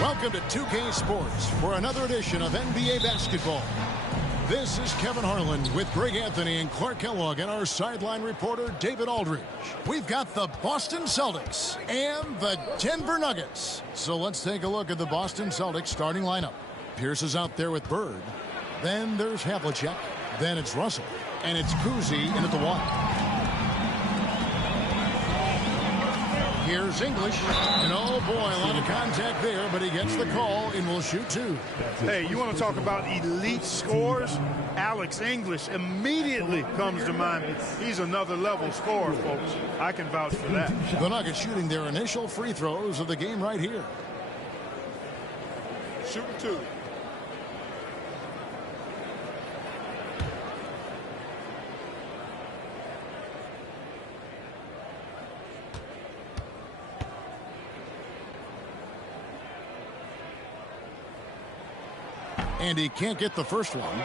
Welcome to 2K Sports for another edition of NBA basketball. This is Kevin Harlan with Greg Anthony and Clark Kellogg and our sideline reporter David Aldridge. We've got the Boston Celtics and the Denver Nuggets. So let's take a look at the Boston Celtics starting lineup. Pierce is out there with Bird. Then there's Havlicek. Then it's Russell. And it's Cousy in at the one. Here's English. And oh boy, a lot of contact there, but he gets the call and will shoot two. Hey, you want to talk about elite scores? Alex English immediately comes to mind. He's another level scorer, folks. I can vouch for that. The Nuggets shooting their initial free throws of the game right here. Shooting two. And he can't get the first one.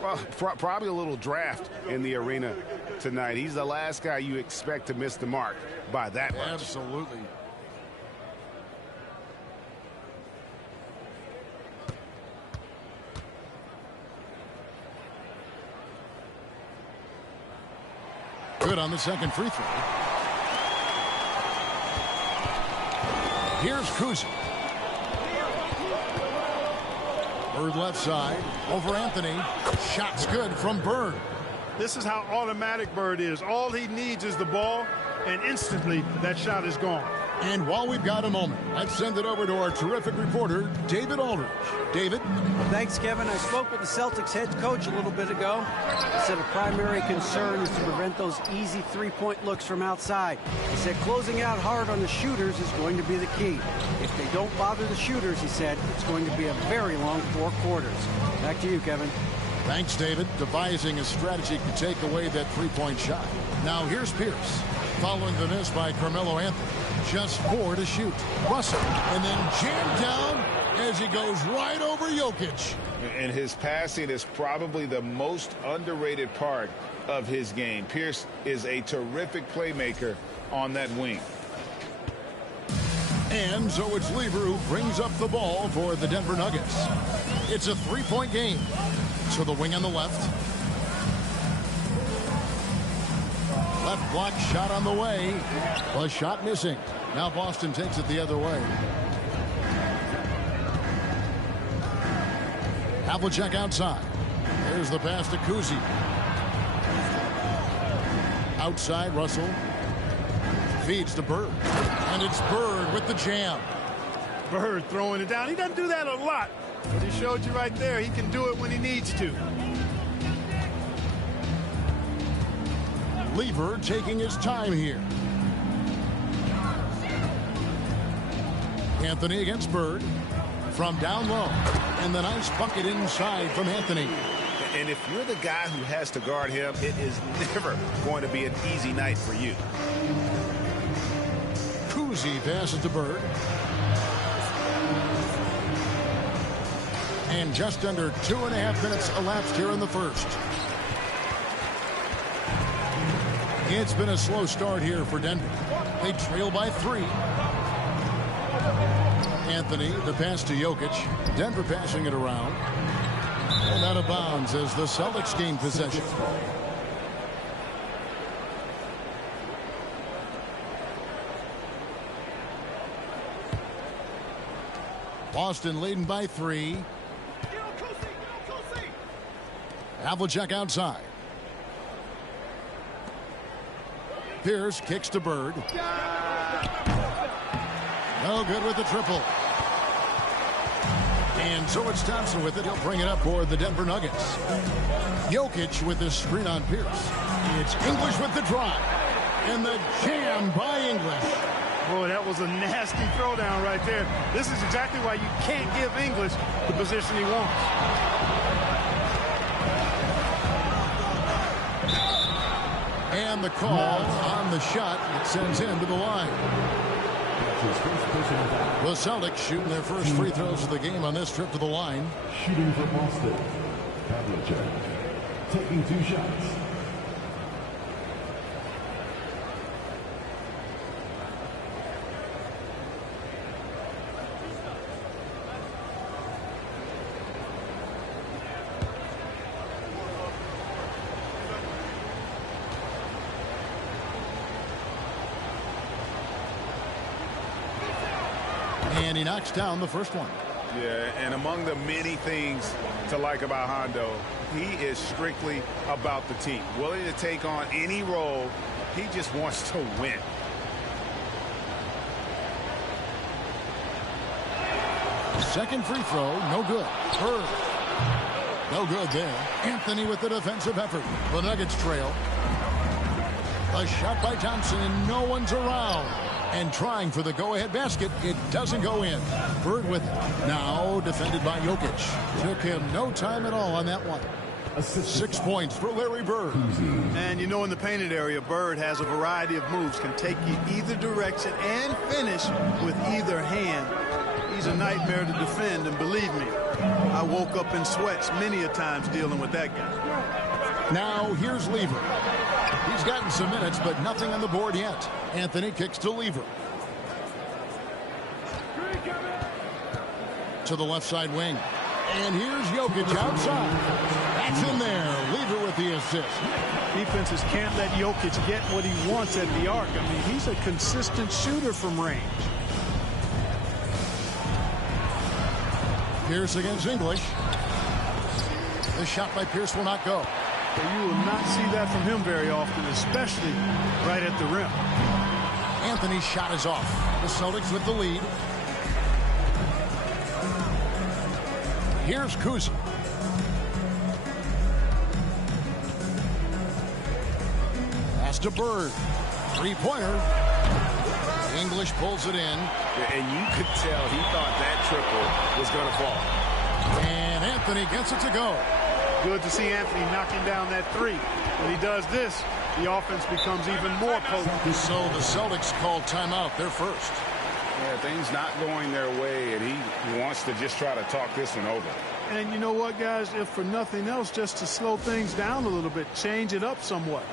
Well, probably a little draft in the arena tonight. He's the last guy you expect to miss the mark by that much. Absolutely. Good on the second free throw. Here's Cousy. Bird left side, over Anthony. Shot's good from Bird. This is how automatic Bird is. All he needs is the ball, and instantly that shot is gone. And while we've got a moment, let's send it over to our terrific reporter, David Aldridge. David? Thanks, Kevin. I spoke with the Celtics head coach a little bit ago. He said a primary concern is to prevent those easy three-point looks from outside. He said closing out hard on the shooters is going to be the key. If they don't bother the shooters, he said, it's going to be a very long 4 quarters. Back to you, Kevin. Thanks, David. Devising a strategy to take away that three-point shot. Now here's Pierce. Following the miss by Carmelo Anthony. Just 4 to shoot. Russell, and then jammed down as he goes right over Jokic. And his passing is probably the most underrated part of his game. Pierce is a terrific playmaker on that wing. And so it's Lever who brings up the ball for the Denver Nuggets. It's a 3-point game. So the wing on the left. Left block shot on the way. A shot missing. Now Boston takes it the other way. Havlicek outside. There's the pass to Cousy. Outside, Russell. Feeds to Bird. And it's Bird with the jam. Bird throwing it down. He doesn't do that a lot, but he showed you right there he can do it when he needs to. Lever taking his time here. Anthony against Bird from down low. And the nice bucket inside from Anthony. And if you're the guy who has to guard him, it is never going to be an easy night for you. Cousy passes to Bird. And just under 2.5 minutes elapsed here in the first. It's been a slow start here for Denver. They trail by 3. Anthony, the pass to Jokic. Denver passing it around. And out of bounds as the Celtics gain possession. Boston leading by 3. Havlicek outside. Pierce kicks to Bird. No good with the triple. And so it's Thompson with it. He'll bring it up for the Denver Nuggets. Jokic with this screen on Pierce. It's English with the drive. And the jam by English. Boy, that was a nasty throwdown right there. This is exactly why you can't give English the position he wants. And the call on the shot that sends him to the line. The Celtics shooting their first free throws of the game on this trip to the line. Shooting for Boston. Havlicek taking 2 shots. And he knocks down the first one. Yeah, and among the many things to like about Hondo, he is strictly about the team. Willing to take on any role. He just wants to win. Second free throw, no good. Bird. No good there. Anthony with the defensive effort. The Nuggets trail. A shot by Thompson, and no one's around. And trying for the go-ahead basket, it doesn't go in. Bird with it. Now defended by Jokic. Took him no time at all on that one. 6 points for Larry Bird. And you know, in the painted area, Bird has a variety of moves. Can take you either direction and finish with either hand. He's a nightmare to defend, and believe me, I woke up in sweats many a times dealing with that guy. Now here's Lever. He's gotten some minutes, but nothing on the board yet. Anthony kicks to Lever. To the left side wing. And here's Jokic outside. That's in there. Lever with the assist. Defenses can't let Jokic get what he wants at the arc. I mean, he's a consistent shooter from range. Pierce against English. The shot by Pierce will not go. But you will not see that from him very often, especially right at the rim. Anthony's shot is off. The Celtics with the lead. Here's Kuzma. Pass to Bird. Three-pointer. English pulls it in. And you could tell he thought that triple was going to fall. And Anthony gets it to go. Good to see Anthony knocking down that three. When he does this, the offense becomes even more potent. So the Celtics call timeout. They're first. Yeah, things not going their way, and he wants to just try to talk this one over. And you know what, guys? If for nothing else, just to slow things down a little bit, change it up somewhat.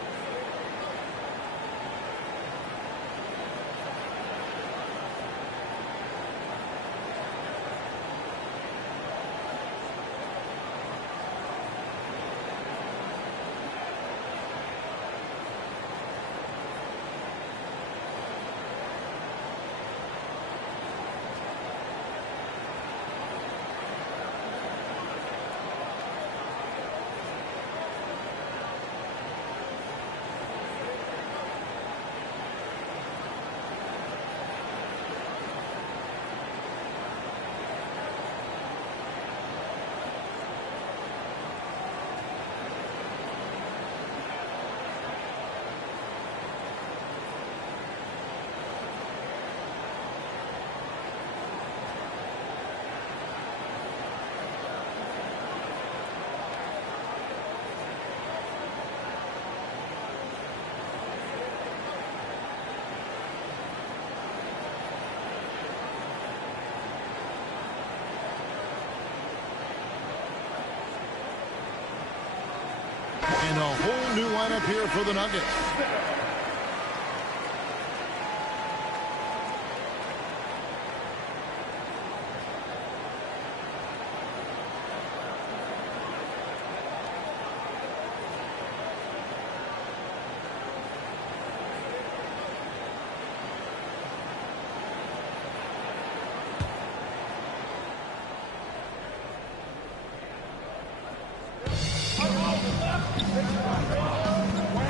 And a whole new lineup here for the Nuggets.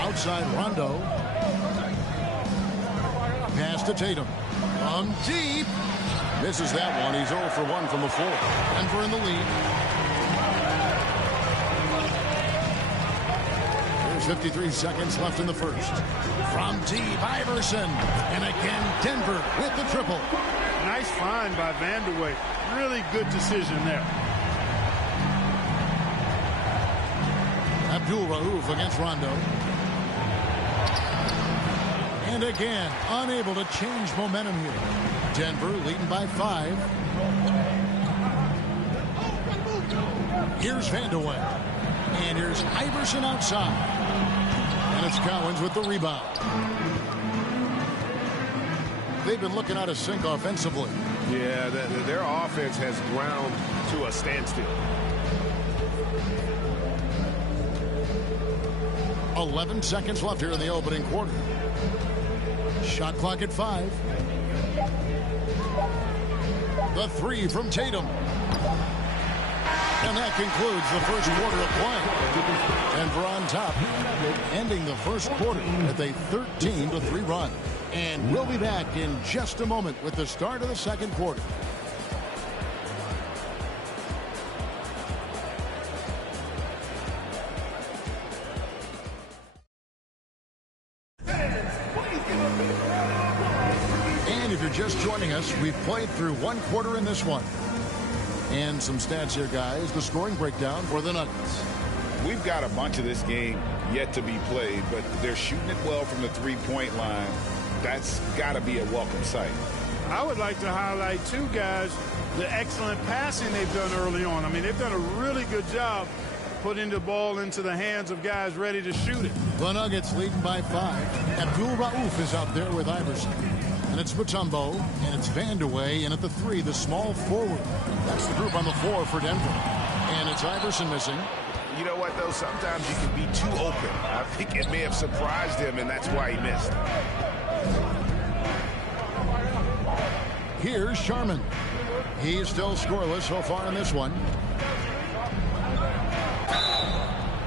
Outside Rondo. Pass to Tatum. From deep. Misses that one. He's 0 for 1 from the floor. Denver in the lead. There's 53 seconds left in the first. From deep, Iverson. And again, Denver with the triple. Nice find by Vanderway. Really good decision there. Abdul Rauf against Rondo. And again, unable to change momentum here. Denver leading by 5. Here's Vanderway. And here's Iverson outside. And it's Cowens with the rebound. They've been looking out of sync offensively. Yeah, their offense has ground to a standstill. 11 seconds left here in the opening quarter. Shot clock at 5. The three from Tatum. And that concludes the first quarter of play. Denver on top, ending the first quarter with a 13-3 run. And we'll be back in just a moment with the start of the second quarter. And if you're just joining us, we've played through one quarter in this one. And some stats here, guys. The scoring breakdown for the Nuggets. We've got a bunch of this game yet to be played, but they're shooting it well from the three-point line. That's got to be a welcome sight. I would like to highlight, too, guys, the excellent passing they've done early on. I mean, they've done a really good job putting the ball into the hands of guys ready to shoot it. The Nuggets leading by 5. Abdul Rauf is out there with Iverson. And it's Mutombo, and it's Vandeweghe, and at the 3, the small forward. That's the group on the floor for Denver. And it's Iverson missing. You know what, though? Sometimes you can be too open. I think it may have surprised him, and that's why he missed. Here's Sharman. He's still scoreless so far in this one.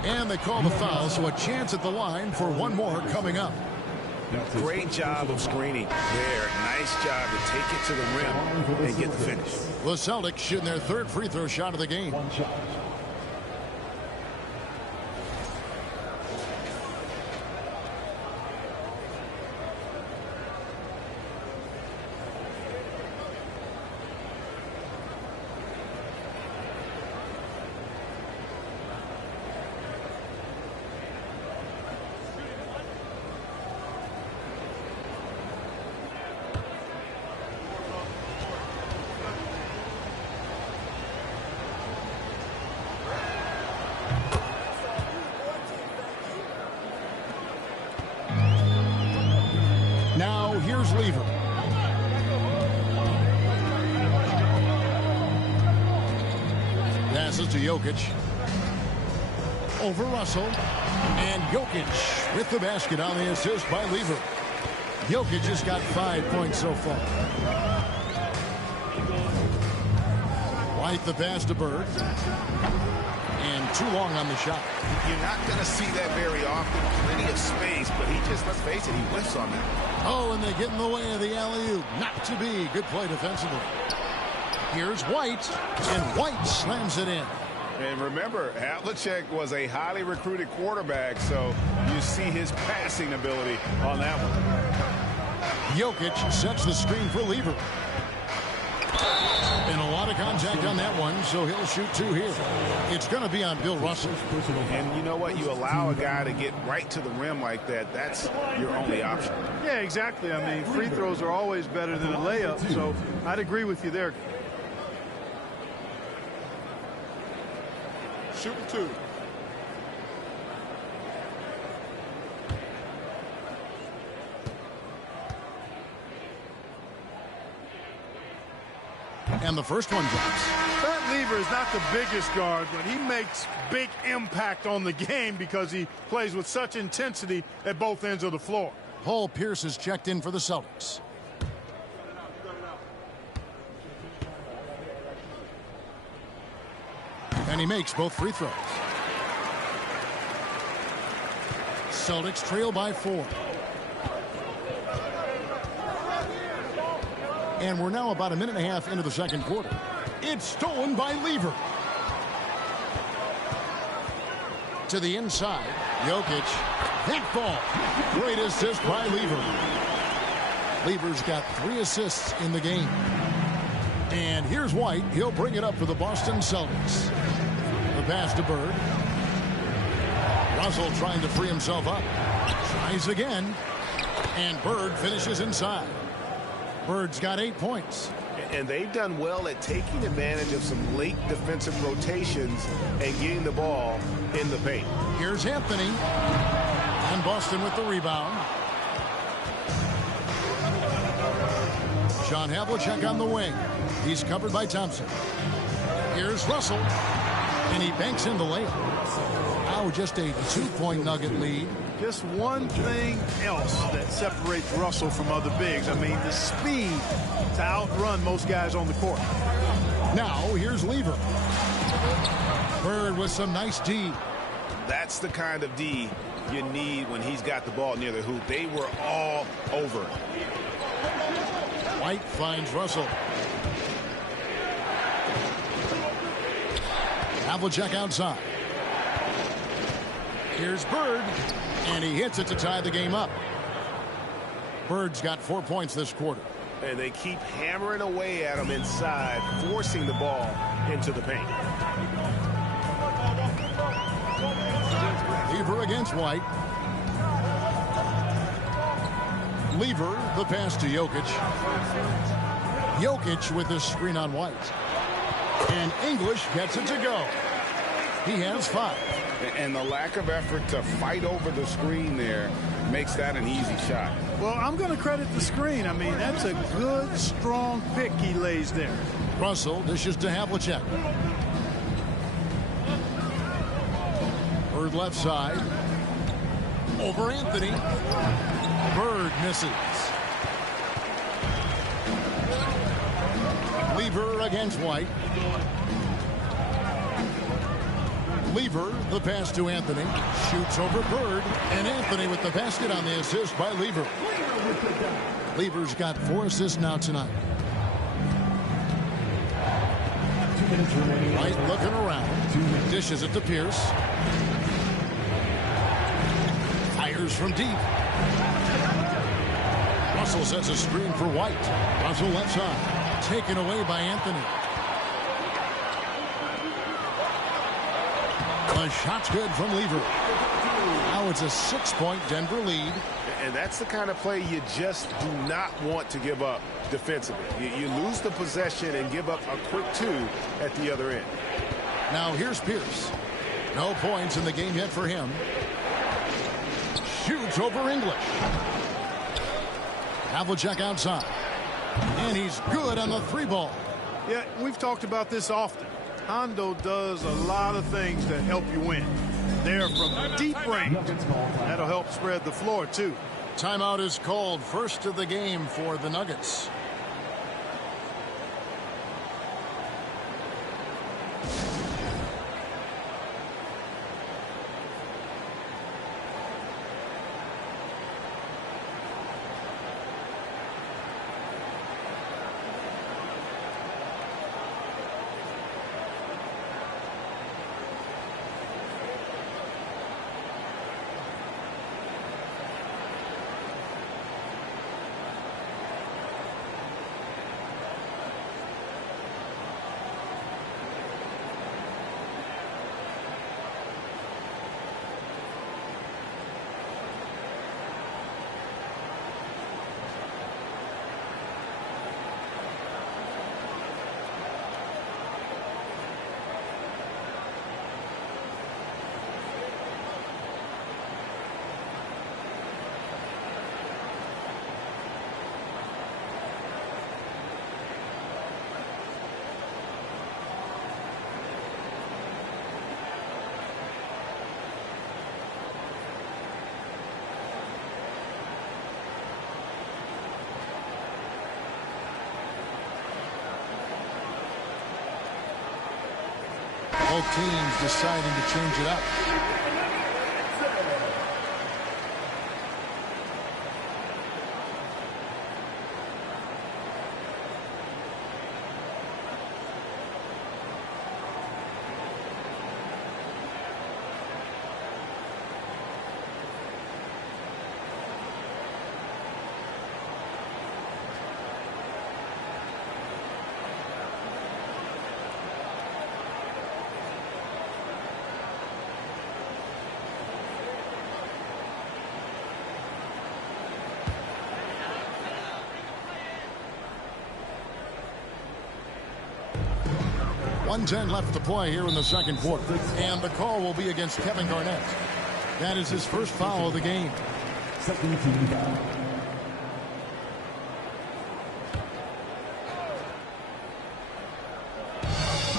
And they call the foul, so a chance at the line for one more coming up. Great job of screening there. Nice job to take it to the rim and get the finish. The Celtics shooting their third free throw shot of the game. Now here's Lever. Passes to Jokic. Over Russell. And Jokic with the basket on the assist by Lever. Jokic has got 5 points so far. White the pass to Bird. And too long on the shot. You're not going to see that very often. Plenty of space, but he just, let's face it, he whiffs on that. Oh, and they get in the way of the alley-oop. Not to be. Good play defensively. Here's White, and White slams it in. And remember, Havlicek was a highly recruited quarterback, so you see his passing ability on that one. Jokic sets the screen for Lever. And a lot of contact on that one, so he'll shoot 2 here. It's going to be on Bill Russell. And you know what? You allow a guy to get right to the rim like that, that's your only option. Yeah, exactly. I mean, free throws are always better than a layup, so I'd agree with you there. Shooting 2. And the first one drops. That Lever is not the biggest guard, but he makes big impact on the game because he plays with such intensity at both ends of the floor. Paul Pierce is checked in for the Celtics. And he makes both free throws. Celtics trail by 4. And we're now about a minute and a half into the second quarter. It's stolen by Lever. To the inside. Jokic. That ball. Great assist by Lever. Lever's got 3 assists in the game. And here's White. He'll bring it up for the Boston Celtics. The pass to Bird. Russell trying to free himself up. Tries again. And Bird finishes inside. Bird's got 8 points. And they've done well at taking advantage of some late defensive rotations and getting the ball in the paint. Here's Anthony. And Boston with the rebound. John Havlicek on the wing. He's covered by Thompson. Here's Russell. And he banks in the layup. Now just a 2-point Nugget lead. Just one thing else that separates Russell from other bigs. I mean, the speed to outrun most guys on the court. Now, here's Lever. Bird with some nice D. That's the kind of D you need when he's got the ball near the hoop. They were all over. White finds Russell. Havlicek outside. Here's Bird, and he hits it to tie the game up. Bird's got 4 points this quarter. And they keep hammering away at him inside, forcing the ball into the paint. Lever against White. Lever, the pass to Jokic. Jokic with this screen on White. And English gets it to go. He has 5. And the lack of effort to fight over the screen there makes that an easy shot. Well, I'm going to credit the screen. I mean, that's a good, strong pick he lays there. Russell dishes to Havlicek. Bird left side. Over Anthony. Bird misses. Lever against White. Lever, the pass to Anthony. Shoots over Bird. And Anthony with the basket on the assist by Lever. Lever's got 4 assists now tonight. White looking around. Dishes it to Pierce. Fires from deep. Russell sets a screen for White. Russell left side. Taken away by Anthony. The shot's good from Lever. Now it's a 6-point Denver lead. And that's the kind of play you just do not want to give up defensively. You lose the possession and give up a quick 2 at the other end. Now here's Pierce. No points in the game yet for him. Shoots over English. Havlicek outside. And he's good on the 3-ball. Yeah, we've talked about this often. Hondo does a lot of things to help you win. There from deep range. That'll help spread the floor, too. Timeout is called. First of the game for the Nuggets. Both teams deciding to change it up. .110 left to play here in the second quarter. And the call will be against Kevin Garnett. That is his first foul of the game. Second team foul.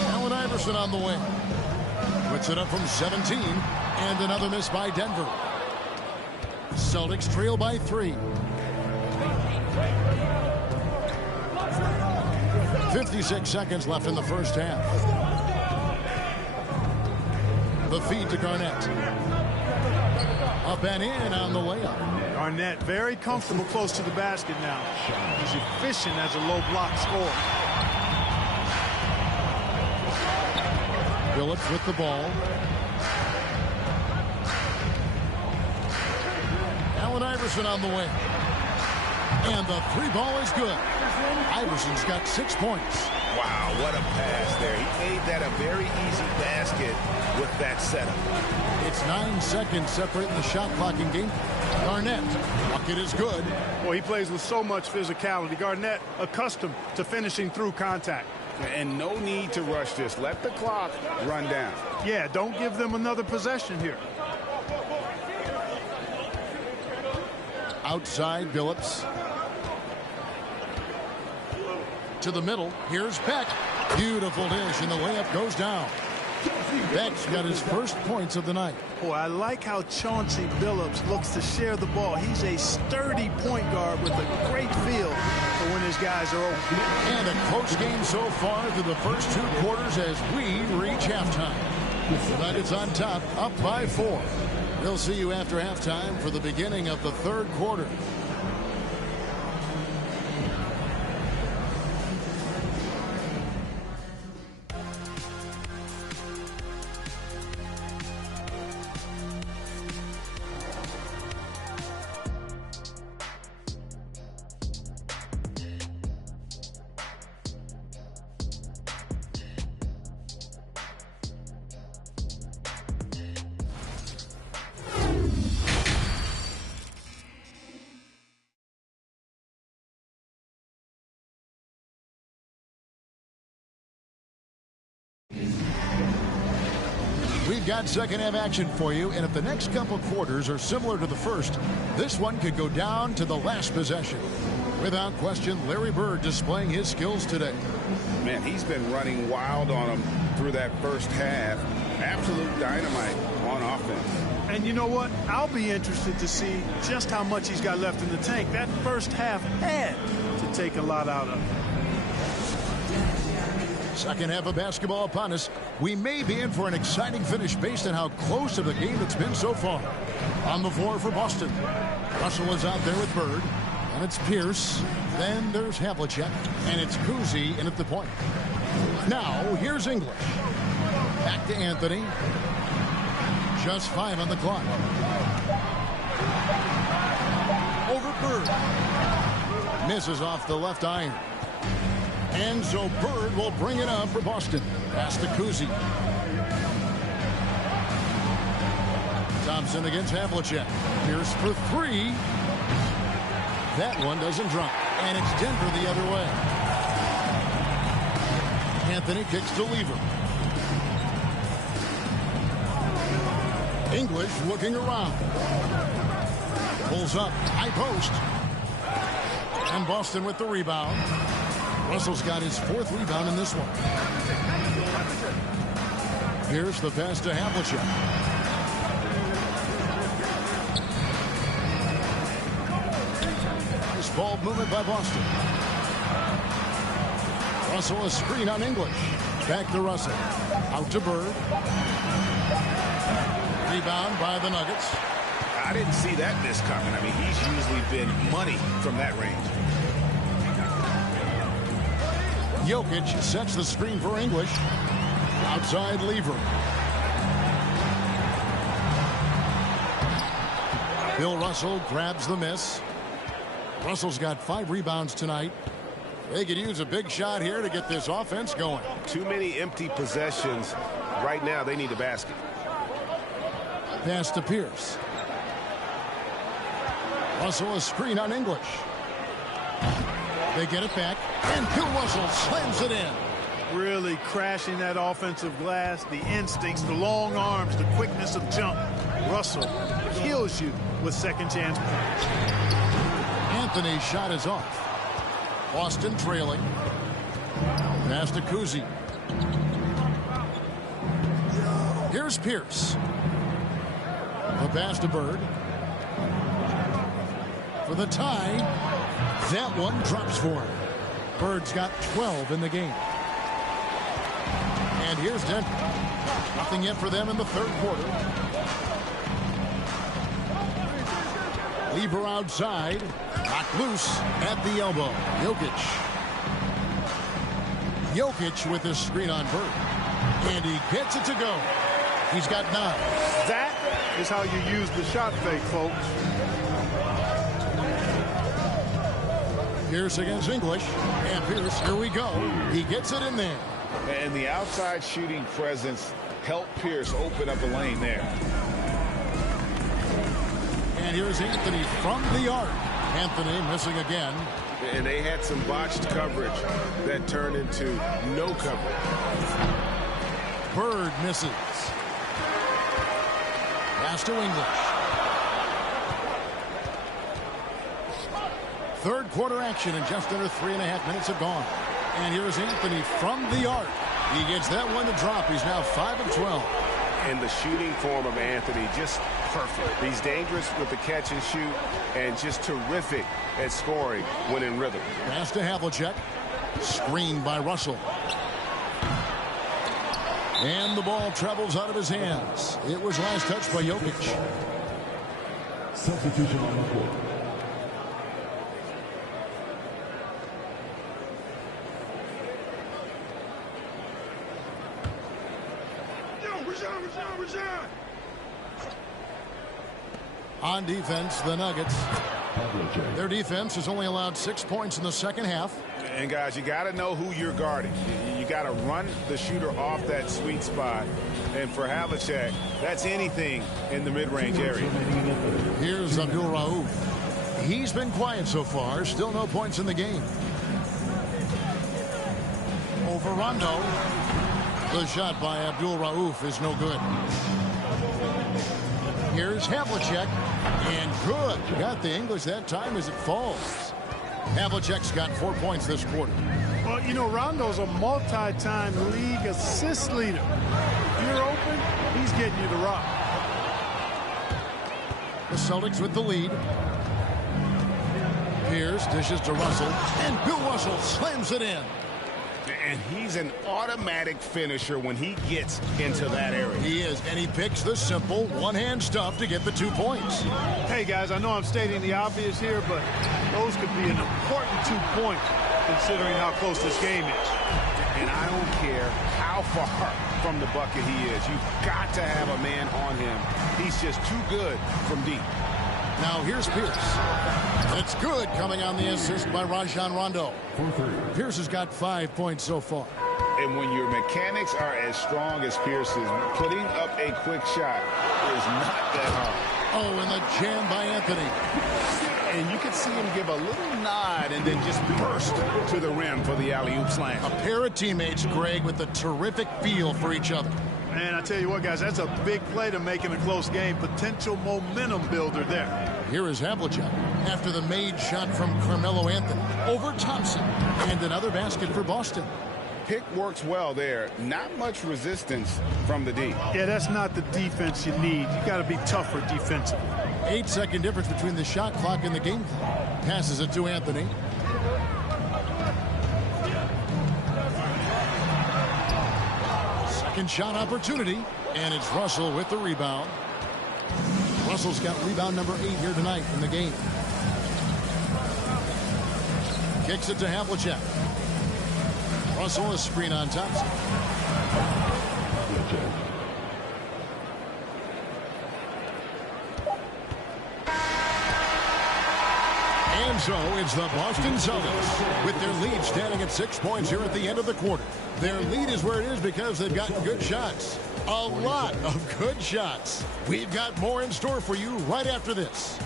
Allen Iverson on the wing. Puts it up from 17. And another miss by Denver. Celtics trail by 3. 56 seconds left in the first half. The feed to Garnett. Up and in on the layup. Garnett very comfortable close to the basket now. He's efficient as a low block scorer. Billups with the ball. Allen Iverson on the wing. And the 3 ball is good. Iverson's got 6 points. Wow, what a pass there. He made that a very easy basket with that setup. It's 9 seconds separating the shot clock in game. Garnett, bucket is good. Well, he plays with so much physicality. Garnett accustomed to finishing through contact. And no need to rush this. Let the clock run down. Yeah, don't give them another possession here. Outside, Billups. To the middle. Here's Beck. Beautiful dish, and the layup goes down. Beck's got his first points of the night. Boy, I like how Chauncey Billups looks to share the ball. He's a sturdy point guard with a great feel for when his guys are open. And a close game so far through the first 2 quarters as we reach halftime. The Nuggets on top, up by 4. We'll see you after halftime for the beginning of the 3rd quarter. We've got second half action for you, and if the next couple quarters are similar to the first, this one could go down to the last possession. Without question, Larry Bird displaying his skills today. Man, he's been running wild on him through that first half. Absolute dynamite on offense. And you know what? I'll be interested to see just how much he's got left in the tank. That first half had to take a lot out of him. Second half of basketball upon us. We may be in for an exciting finish based on how close of the game it's been so far. On the floor for Boston. Russell is out there with Bird. And it's Pierce. Then there's Havlicek. And it's Cousy in at the point. Now, here's English. Back to Anthony. Just 5 on the clock. Over Bird. Misses off the left iron. And so Bird will bring it up for Boston. Pass to Cousy. Thompson against Havlicek. Pierce for 3. That one doesn't drop. And it's Denver the other way. Anthony kicks to Lever. English looking around. Pulls up. High post. And Boston with the rebound. Russell's got his 4th rebound in this one. Here's the pass to Havlicek. Nice ball movement by Boston. Russell a screen on English. Back to Russell. Out to Bird. Rebound by the Nuggets. I didn't see that miss coming. I mean, he's usually been money from that range. Jokic sets the screen for English. Outside Lever. Bill Russell grabs the miss. Russell's got 5 rebounds tonight. They could use a big shot here to get this offense going. Too many empty possessions. Right now, they need a basket. Pass to Pierce. Russell a screen on English. They get it back, and Bill Russell slams it in. Really crashing that offensive glass, the instincts, the long arms, the quickness of jump. Russell kills you with second chance points. Anthony's shot is off. Boston trailing. Pass to Cousy. Here's Pierce. The pass to Bird. for the tie. That one drops for him. Bird's got 12 in the game. And here's Denver. Nothing yet for them in the third quarter. Lieber outside. Knocked loose at the elbow. Jokic with his screen on Bird. And he gets it to go. He's got 9. That is how you use the shot fake, folks. Pierce against English. And Pierce, here we go. He gets it in there. And the outside shooting presence helped Pierce open up a lane there. And here's Anthony from the arc. Anthony missing again. And they had some botched coverage that turned into no coverage. Bird misses. Pass to English. Third quarter action and just under 3.5 minutes have gone. And here's Anthony from the arc. He gets that one to drop. He's now 5 of 12. And the shooting form of Anthony just perfect. He's dangerous with the catch and shoot and just terrific at scoring when in rhythm. Pass to Havlicek. Screened by Russell. And the ball travels out of his hands. It was last touched by Jokic. Substitution on the court. On defense, the Nuggets. Their defense has only allowed 6 points in the second half. And guys, you got to know who you're guarding. You got to run the shooter off that sweet spot. And for Havlicek, that's anything in the mid-range area. Here's Abdul Rauf. He's been quiet so far. Still no points in the game. Over Rondo. The shot by Abdul Rauf is no good. Here's Havlicek. And good. Got the English that time as it falls. Havlicek's got 4 points this quarter. Well, you know, Rondo's a multi-time league assist leader. If you're open, he's getting you the rock. The Celtics with the lead. Pierce dishes to Russell. And Bill Russell slams it in. And he's an automatic finisher when he gets into that area. He is, and he picks the simple one-hand stuff to get the 2 points. Hey, guys, I know I'm stating the obvious here, but those could be an important 2 points considering how close this game is. And I don't care how far from the bucket he is. You've got to have a man on him. He's just too good from deep. Now here's Pierce. It's good, coming on the assist by Rajon Rondo. Pierce has got 5 points so far. And when your mechanics are as strong as Pierce's, putting up a quick shot is not that hard. Oh, and the jam by Anthony. And you can see him give a little nod and then just burst to the rim for the alley-oop slam. A pair of teammates, Greg, with a terrific feel for each other. Man, I tell you what, guys, that's a big play to make in a close game. Potential momentum builder there. Here is Havlicek after the made shot from Carmelo Anthony over Thompson. And another basket for Boston. Pick works well there. Not much resistance from the D. Yeah, that's not the defense you need. You got to be tougher defensively. 8-second difference between the shot clock and the game clock. Passes it to Anthony. Second shot opportunity, and it's Russell with the rebound. Russell's got rebound number 8 here tonight in the game. Kicks it to Havlicek. Russell, a screen on Thompson. And so it's the Boston Celtics with their lead standing at 6 points here at the end of the quarter. Their lead is where it is because they've gotten good shots. A lot of good shots. We've got more in store for you right after this.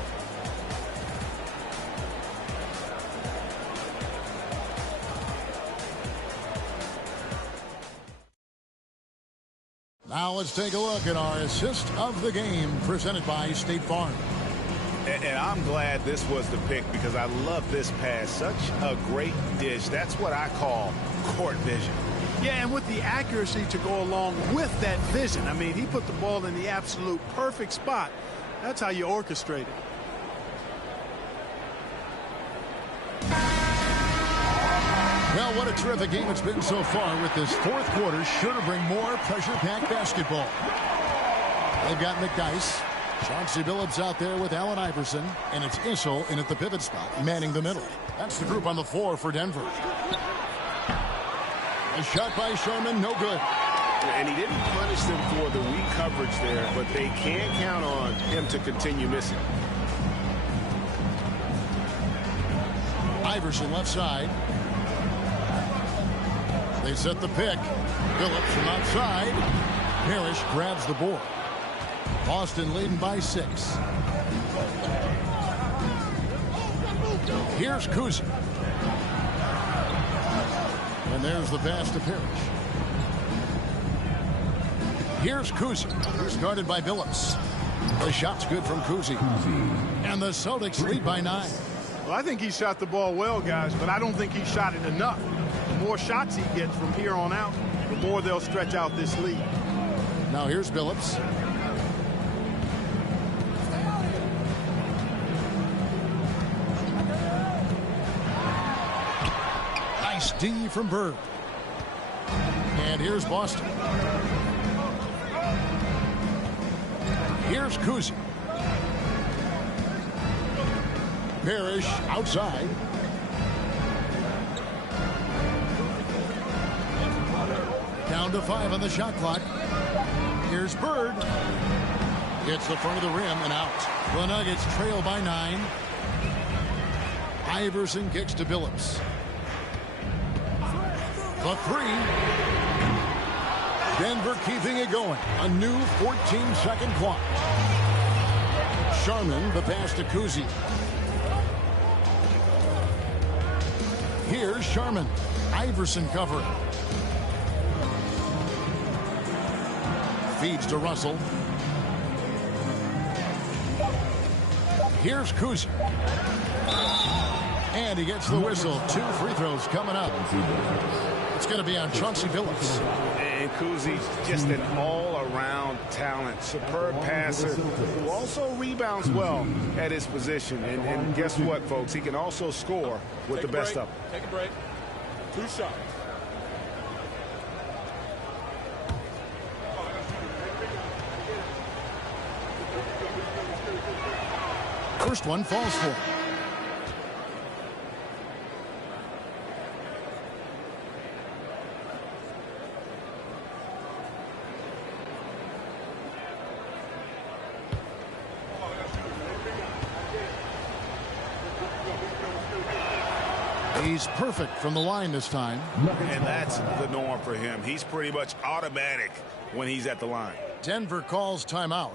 Now let's take a look at our assist of the game presented by State Farm. And I'm glad this was the pick because I love this pass. Such a great dish. That's what I call court vision. Yeah, and with the accuracy to go along with that vision. I mean, he put the ball in the absolute perfect spot. That's how you orchestrate it. Well, what a terrific game it's been so far with this fourth quarter. Sure to bring more pressure-packed basketball. They've got McDyess. Chauncey Billups out there with Allen Iverson. And it's Issel in at the pivot spot, manning the middle. That's the group on the floor for Denver. A shot by Sherman, no good. And he didn't punish them for the weak coverage there, but they can't count on him to continue missing. Iverson left side. They set the pick. Billups from outside. Parrish grabs the board. Boston leading by 6. Here's Cousy. And there's the pass to Parrish. Here's Cousy, who's guarded by Billups. The shot's good from Cousy. And the Celtics lead by 9. Well, I think he shot the ball well, guys, but I don't think he shot it enough. The more shots he gets from here on out, the more they'll stretch out this lead. Now here's Billups. Nice D from Bird. And here's Boston. Here's Cousy. Parrish outside. Down to 5 on the shot clock. Here's Bird. Hits the front of the rim and out. The Nuggets trail by 9. Iverson kicks to Billups. The 3. Denver keeping it going. A new 14-second clock. Sherman, the pass to Cousy. Here's Sherman. Iverson covering. Feeds to Russell. Here's Cousy. And he gets the whistle. 2 free throws coming up. It's going to be on Chauncey Billups. And Cousy's just an all-around talent. Superb passer who also rebounds well at his position. And guess what, folks? He can also score with the best of them. Take a break. 2 shots. First one falls for him. He's perfect from the line this time. And that's the norm for him. He's pretty much automatic when he's at the line. Denver calls timeout.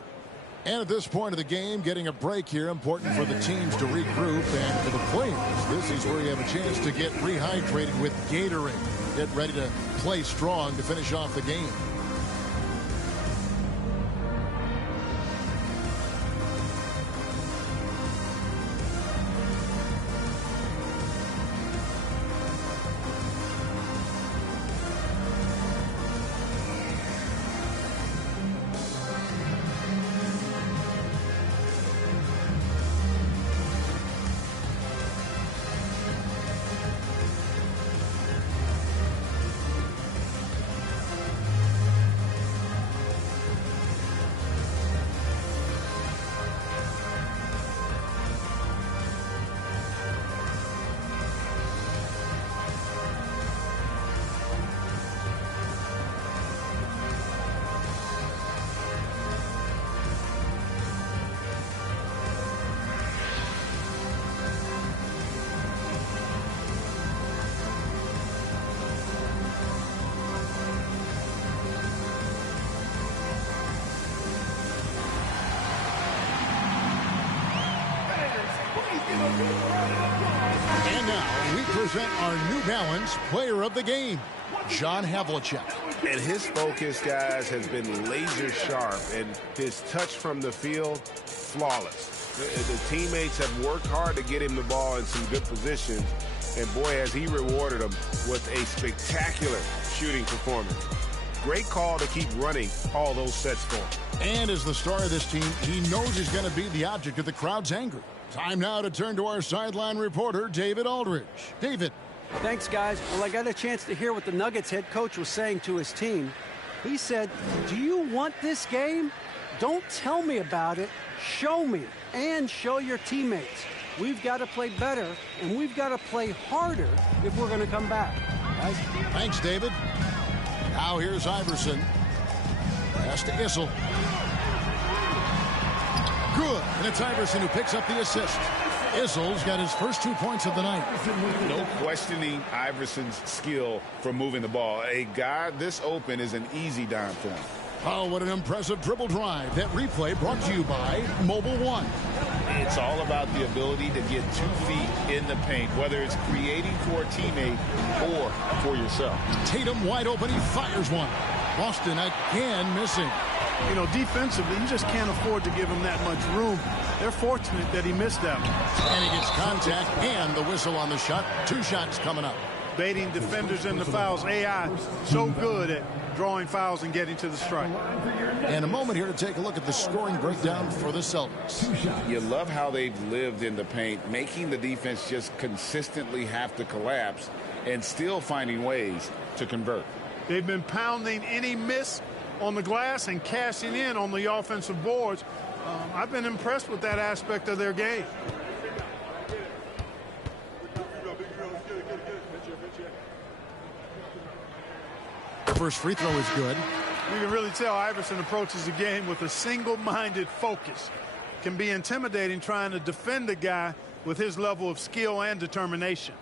And at this point of the game, getting a break here, important for the teams to regroup. And for the players, this is where you have a chance to get rehydrated with Gatorade. Get ready to play strong to finish off the game. And now we present our New Balance Player of the Game, John Havlicek. And his focus, guys, has been laser sharp, and his touch from the field, flawless. The teammates have worked hard to get him the ball in some good positions, and boy, has he rewarded them with a spectacular shooting performance. Great call to keep running all those sets for him. And as the star of this team, he knows he's going to be the object of the crowd's anger. Time now to turn to our sideline reporter, David Aldridge. David. Thanks, guys. Well, I got a chance to hear what the Nuggets head coach was saying to his team. He said, do you want this game? Don't tell me about it. Show me and show your teammates. We've got to play better, and we've got to play harder if we're going to come back. Guys? Thanks, David. Now here's Iverson. Pass to Issel. Good. And it's Iverson who picks up the assist. Issel's got his first 2 points of the night. No questioning Iverson's skill for moving the ball. A guy this open is an easy dime for him. Oh, what an impressive dribble drive. That replay brought to you by Mobile One. It's all about the ability to get 2 feet in the paint, whether it's creating for a teammate or for yourself. Tatum wide open. He fires one. Boston again missing. You know, defensively, you just can't afford to give him that much room. They're fortunate that he missed that one. And he gets contact and the whistle on the shot. 2 shots coming up. Baiting defenders into fouls. AI so good at drawing fouls and getting to the strike. And a moment here to take a look at the scoring breakdown for the Celtics. You love how they've lived in the paint, making the defense just consistently have to collapse and still finding ways to convert. They've been pounding any miss on the glass and cashing in on the offensive boards. I've been impressed with that aspect of their game. The first free throw is good. You can really tell Iverson approaches the game with a single-minded focus. Can be intimidating trying to defend a guy with his level of skill and determination.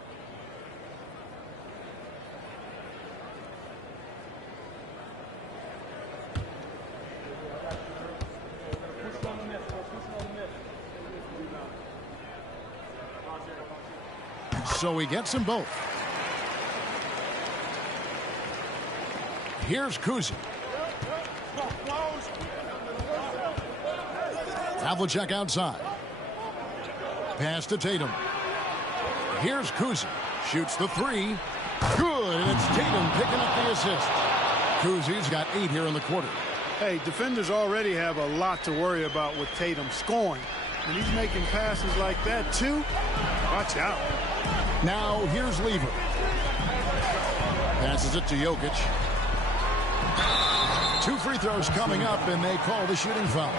So he gets them both. Here's Kuzi. Havlicek outside. Pass to Tatum. Here's Kuzi. Shoots the 3. Good, and it's Tatum picking up the assist. Kuzi's got 8 here in the quarter. Hey, defenders already have a lot to worry about with Tatum scoring. And he's making passes like that, too. Watch out. Now, here's Lever. Passes it to Jokic. 2 free throws coming up, and they call the shooting foul.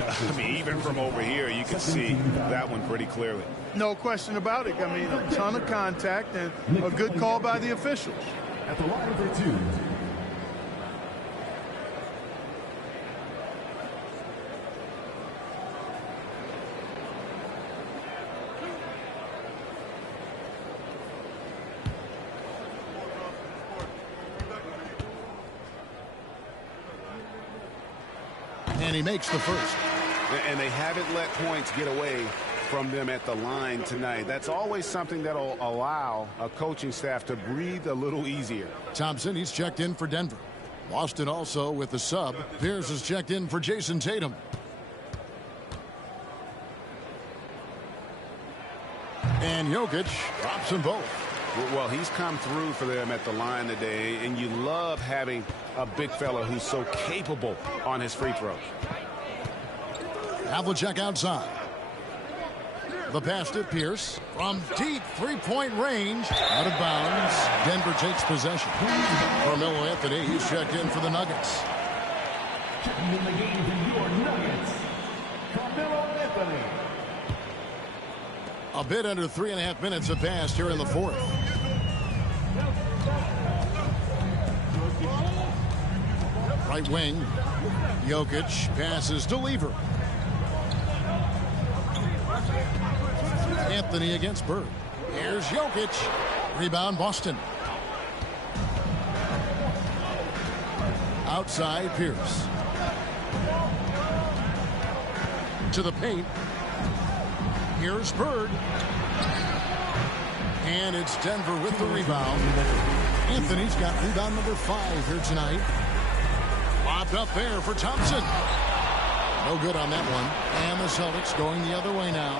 I mean, even from over here, you can see that one pretty clearly. No question about it. I mean, a ton of contact and a good call by the officials. At the line for 2. And he makes the first. And they haven't let points get away from them at the line tonight. That's always something that'll allow a coaching staff to breathe a little easier. Thompson, he's checked in for Denver. Boston also with the sub. Pierce is checked in for Jason Tatum. And Jokic drops them both. Well, he's come through for them at the line today, and you love having a big fella who's so capable on his free throws. Havlicek outside. The pass to Pierce from deep three-point range. Out of bounds. Denver takes possession. Carmelo Anthony, he's checked in for the Nuggets. Checking in the game for your Nuggets, Carmelo Anthony. A bit under 3.5 minutes have passed here in the fourth. Right wing. Jokic passes to Lever. Anthony against Bird. Here's Jokic. Rebound Boston. Outside Pierce. To the paint. Here's Bird. And it's Denver with the rebound. Anthony's got rebound number 5 here tonight. Lobbed up there for Thompson. No good on that one. And the Celtics going the other way now.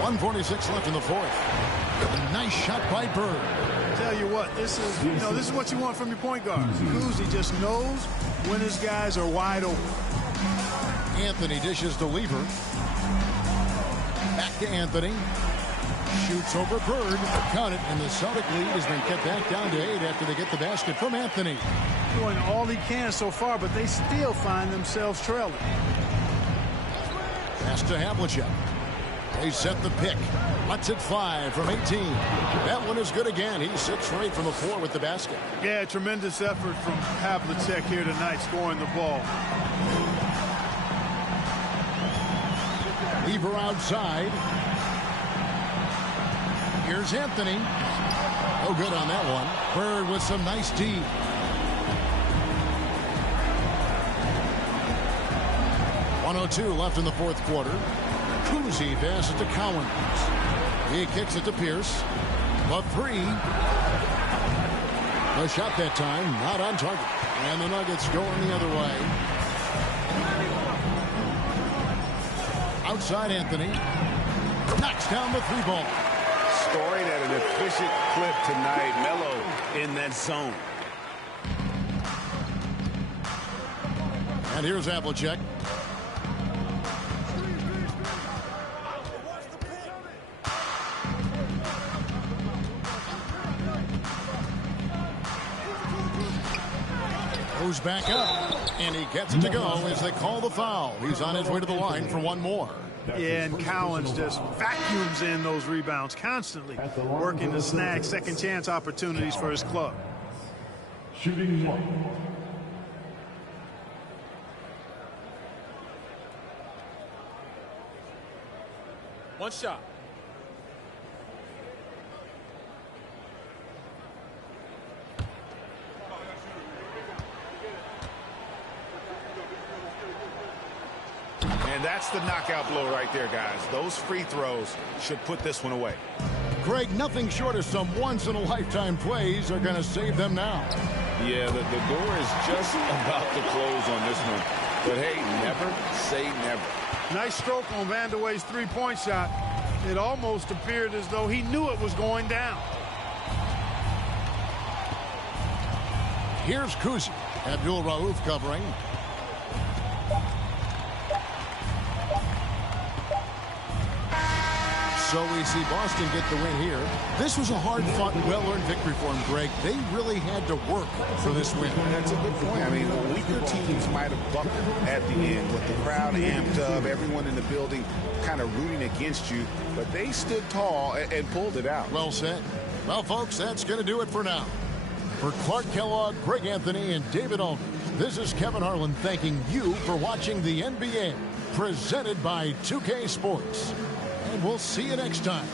1:46 left in the fourth. A nice shot by Bird. Tell you what, this is what you want from your point guard. Kuzi just knows when his guys are wide open. Anthony dishes to Lever. Back to Anthony. Shoots over Bird. Count it, and the Celtic lead has been cut back down to 8 after they get the basket from Anthony. Doing all he can so far, but they still find themselves trailing. Pass to Havlicek. They set the pick. Lets it fly from 18. That one is good again. He's 6 for 8 from the floor with the basket. Yeah, tremendous effort from Havlicek here tonight, scoring the ball. Weaver outside. Here's Anthony. No good on that one. Bird with some nice D. .102 left in the fourth quarter. Cousy passes to Cowens. He kicks it to Pierce. The 3. The shot that time not on target. And the Nuggets going the other way. Outside Anthony. Knocks down the 3 ball. Scoring at an efficient clip tonight. Melo in that zone. And here's Havlicek. Goes back up, and he gets it to go as they call the foul. He's on his way to the line for one more. Yeah, and Cowens just vacuums in those rebounds constantly, working to snag second chance opportunities for his club. Shooting 1. One shot. And that's the knockout blow right there, guys. Those free throws should put this one away. Greg, nothing short of some once-in-a-lifetime plays are going to save them now. Yeah, the door is just about to close on this one. But, hey, never say never. Nice stroke on Vandeweghe's three-point shot. It almost appeared as though he knew it was going down. Here's Cousy. Abdul Rauf covering. So we see Boston get the win here. This was a hard-fought, well-earned victory for them, Greg. They really had to work for this win. That's a good point. I mean, weaker teams might have buckled at the end with the crowd amped up, everyone in the building kind of rooting against you, but they stood tall and pulled it out. Well said. Well, folks, that's going to do it for now. For Clark Kellogg, Greg Anthony, and David Aldridge, this is Kevin Harlan thanking you for watching the NBA, presented by 2K Sports. And we'll see you next time.